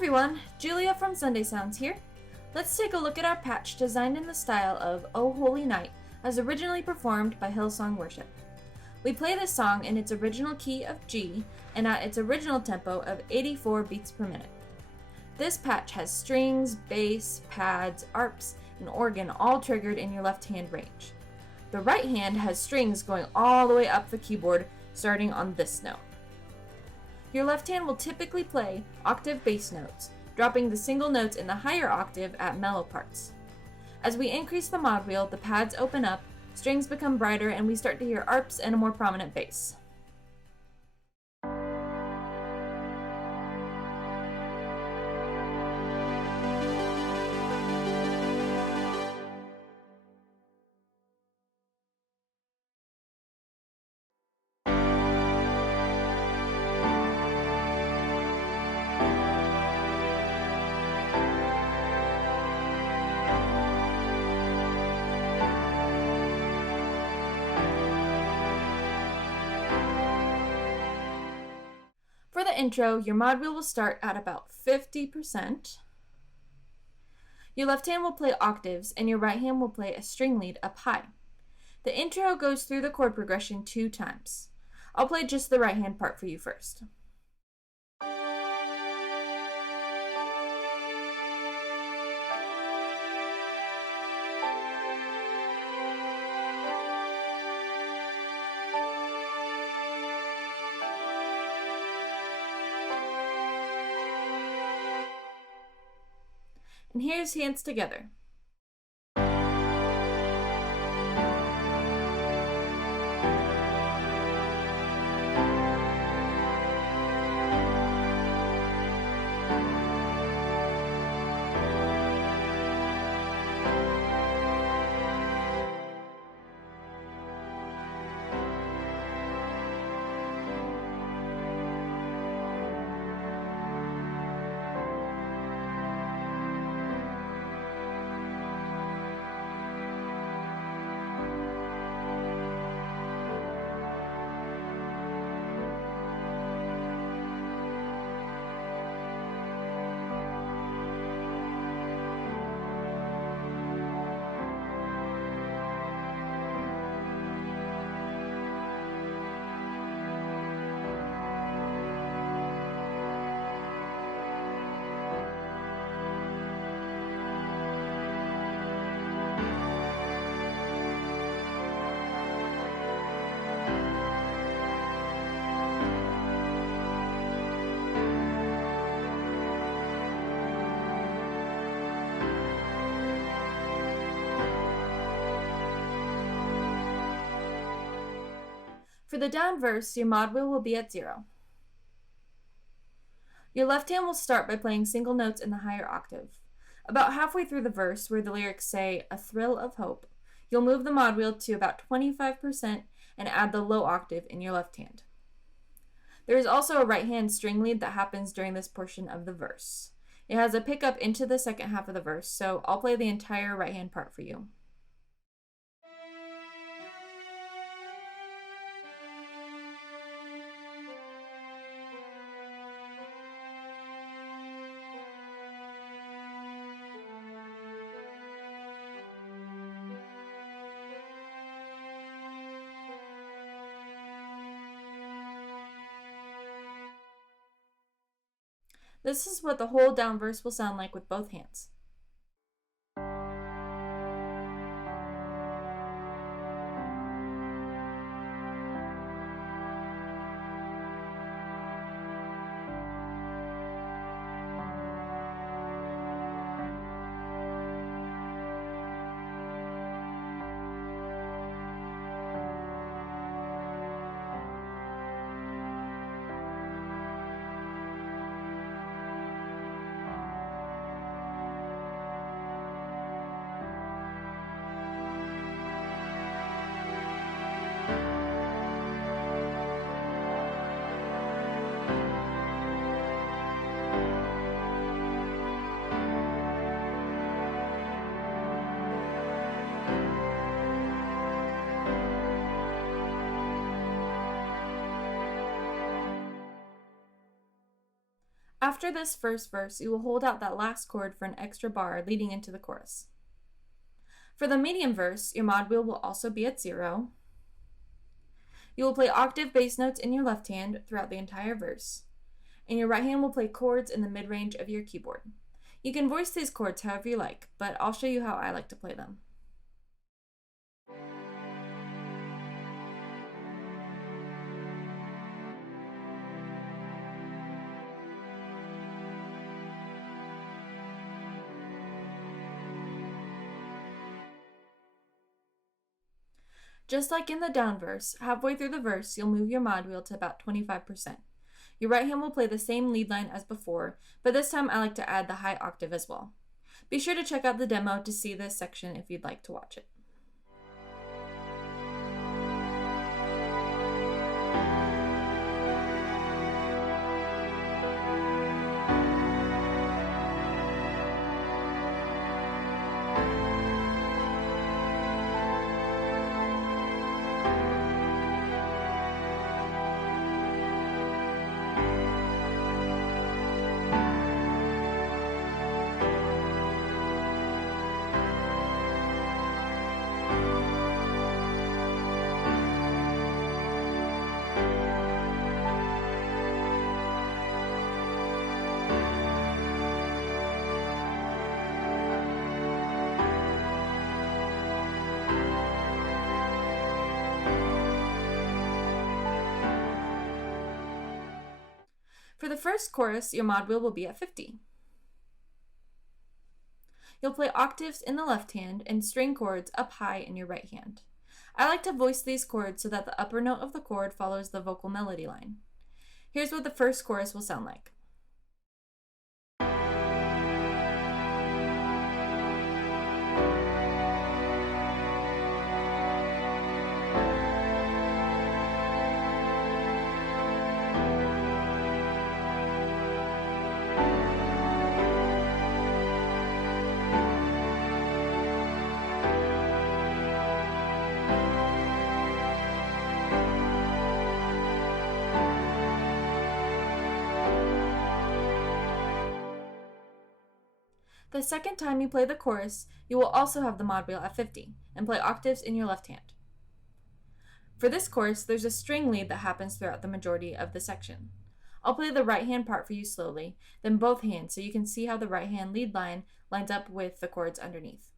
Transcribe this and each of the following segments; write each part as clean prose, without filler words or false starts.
everyone, Julia from Sunday Sounds here. Let's take a look at our patch designed in the style of O Holy Night as originally performed by Hillsong Worship. We play this song in its original key of G and at its original tempo of 84 beats per minute. This patch has strings, bass, pads, arps, and organ all triggered in your left hand range. The right hand has strings going all the way up the keyboard starting on this note. Your left hand will typically play octave bass notes, dropping the single notes in the higher octave at mellow parts. As we increase the mod wheel, the pads open up, strings become brighter, and we start to hear arps and a more prominent bass. For the intro, your mod wheel will start at about 50%. Your left hand will play octaves and your right hand will play a string lead up high. The intro goes through the chord progression 2 times. I'll play just the right hand part for you first. And here's hands together. For the down verse, your mod wheel will be at 0. Your left hand will start by playing single notes in the higher octave. About halfway through the verse, where the lyrics say, "a thrill of hope," you'll move the mod wheel to about 25% and add the low octave in your left hand. There is also a right hand string lead that happens during this portion of the verse. It has a pickup into the second half of the verse, so I'll play the entire right hand part for you. This is what the whole down verse will sound like with both hands. After this first verse, you will hold out that last chord for an extra bar leading into the chorus. For the medium verse, your mod wheel will also be at 0. You will play octave bass notes in your left hand throughout the entire verse, and your right hand will play chords in the mid-range of your keyboard. You can voice these chords however you like, but I'll show you how I like to play them. Just like in the down verse, halfway through the verse, you'll move your mod wheel to about 25%. Your right hand will play the same lead line as before, but this time I like to add the high octave as well. Be sure to check out the demo to see this section if you'd like to watch it. For the first chorus, your mod wheel will be at 50. You'll play octaves in the left hand and string chords up high in your right hand. I like to voice these chords so that the upper note of the chord follows the vocal melody line. Here's what the first chorus will sound like. The second time you play the chorus, you will also have the mod wheel at 50 and play octaves in your left hand. For this chorus, there's a string lead that happens throughout the majority of the section. I'll play the right hand part for you slowly, then both hands so you can see how the right hand lead line lines up with the chords underneath.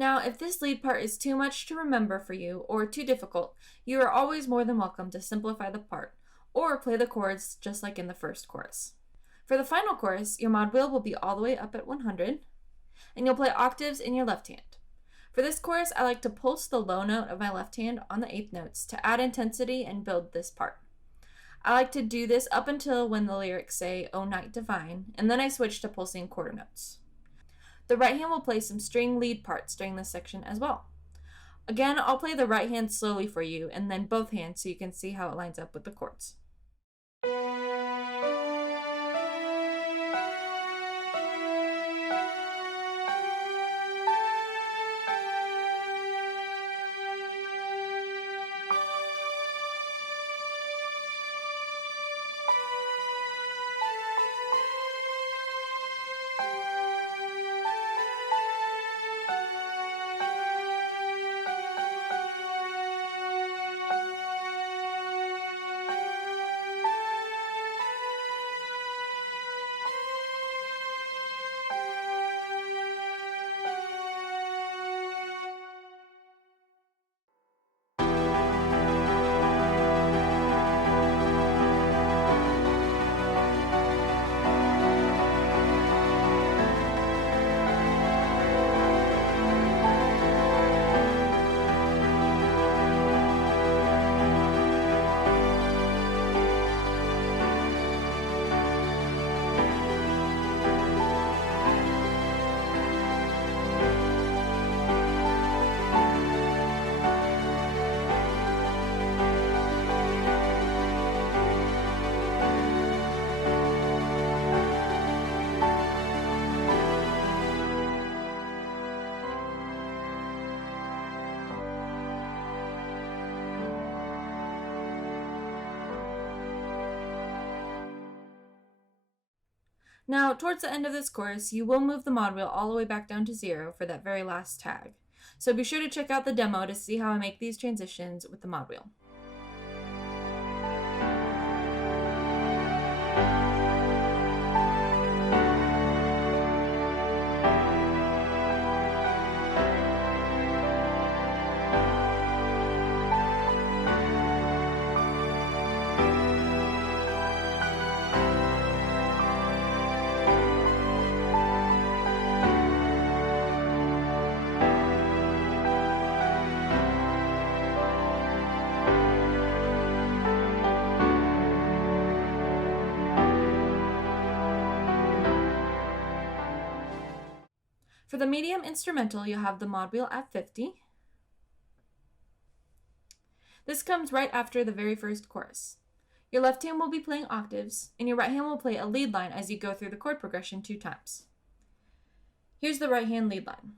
Now, if this lead part is too much to remember for you or too difficult, you are always more than welcome to simplify the part or play the chords just like in the first chorus. For the final chorus, your mod wheel will be all the way up at 100, and you'll play octaves in your left hand. For this chorus, I like to pulse the low note of my left hand on the eighth notes to add intensity and build this part. I like to do this up until when the lyrics say, "O Night Divine," and then I switch to pulsing quarter notes. The right hand will play some string lead parts during this section as well. Again, I'll play the right hand slowly for you, and then both hands so you can see how it lines up with the chords. Now, towards the end of this course, you will move the mod wheel all the way back down to 0 for that very last tag. So be sure to check out the demo to see how I make these transitions with the mod wheel. For the medium instrumental, you'll have the mod wheel at 50. This comes right after the very first chorus. Your left hand will be playing octaves, and your right hand will play a lead line as you go through the chord progression 2 times. Here's the right hand lead line.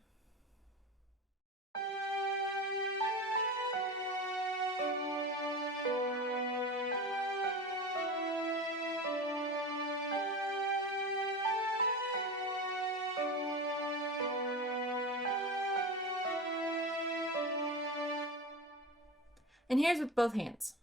And here's with both hands.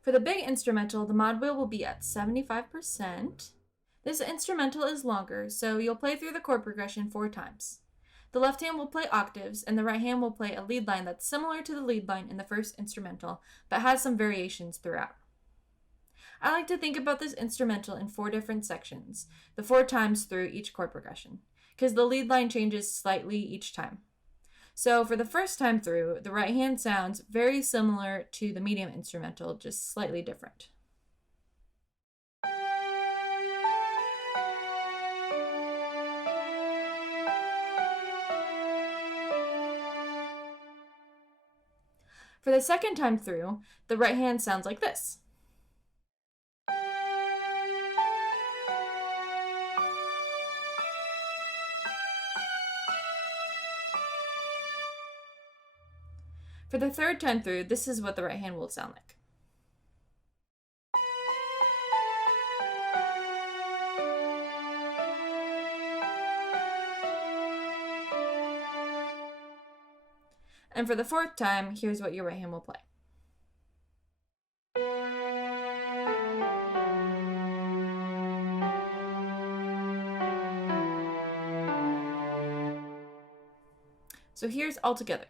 For the big instrumental, the mod wheel will be at 75%. This instrumental is longer, so you'll play through the chord progression 4 times. The left hand will play octaves, and the right hand will play a lead line that's similar to the lead line in the first instrumental, but has some variations throughout. I like to think about this instrumental in 4 different sections, the 4 times through each chord progression, because the lead line changes slightly each time. So for the first time through, the right hand sounds very similar to the medium instrumental, just slightly different. For the second time through, the right hand sounds like this. For the third time through, this is what the right hand will sound like. And for the fourth time, here's what your right hand will play. So here's all together.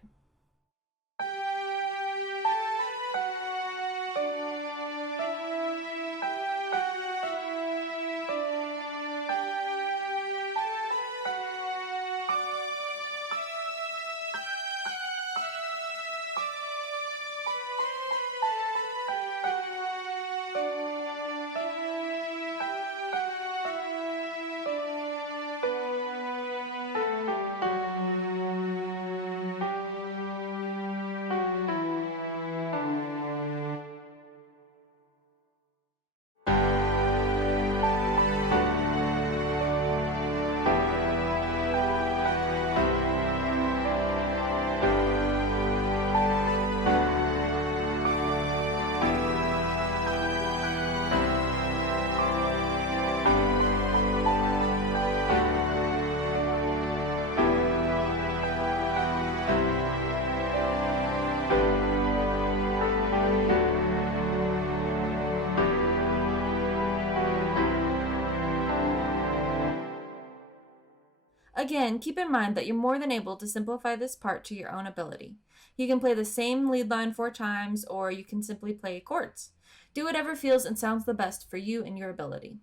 Again, keep in mind that you're more than able to simplify this part to your own ability. You can play the same lead line 4 times, or you can simply play chords. Do whatever feels and sounds the best for you and your ability.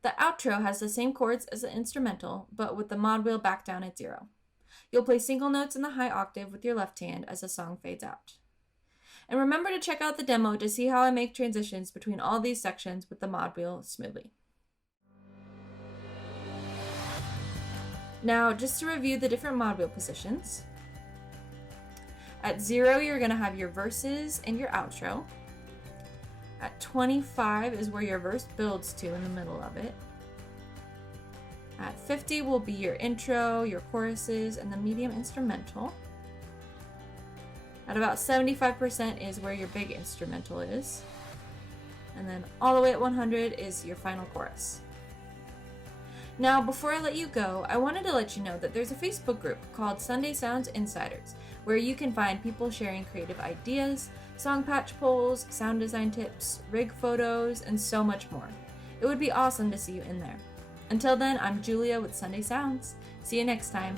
The outro has the same chords as the instrumental, but with the mod wheel back down at 0. You'll play single notes in the high octave with your left hand as the song fades out. And remember to check out the demo to see how I make transitions between all these sections with the mod wheel smoothly. Now, just to review the different mod wheel positions. At 0, you're going to have your verses and your outro. At 25 is where your verse builds to in the middle of it. At 50 will be your intro, your choruses, and the medium instrumental. At about 75% is where your big instrumental is. And then all the way at 100 is your final chorus. Now, before I let you go, I wanted to let you know that there's a Facebook group called Sunday Sounds Insiders, where you can find people sharing creative ideas, song patch polls, sound design tips, rig photos, and so much more. It would be awesome to see you in there. Until then, I'm Julia with Sunday Sounds. See you next time.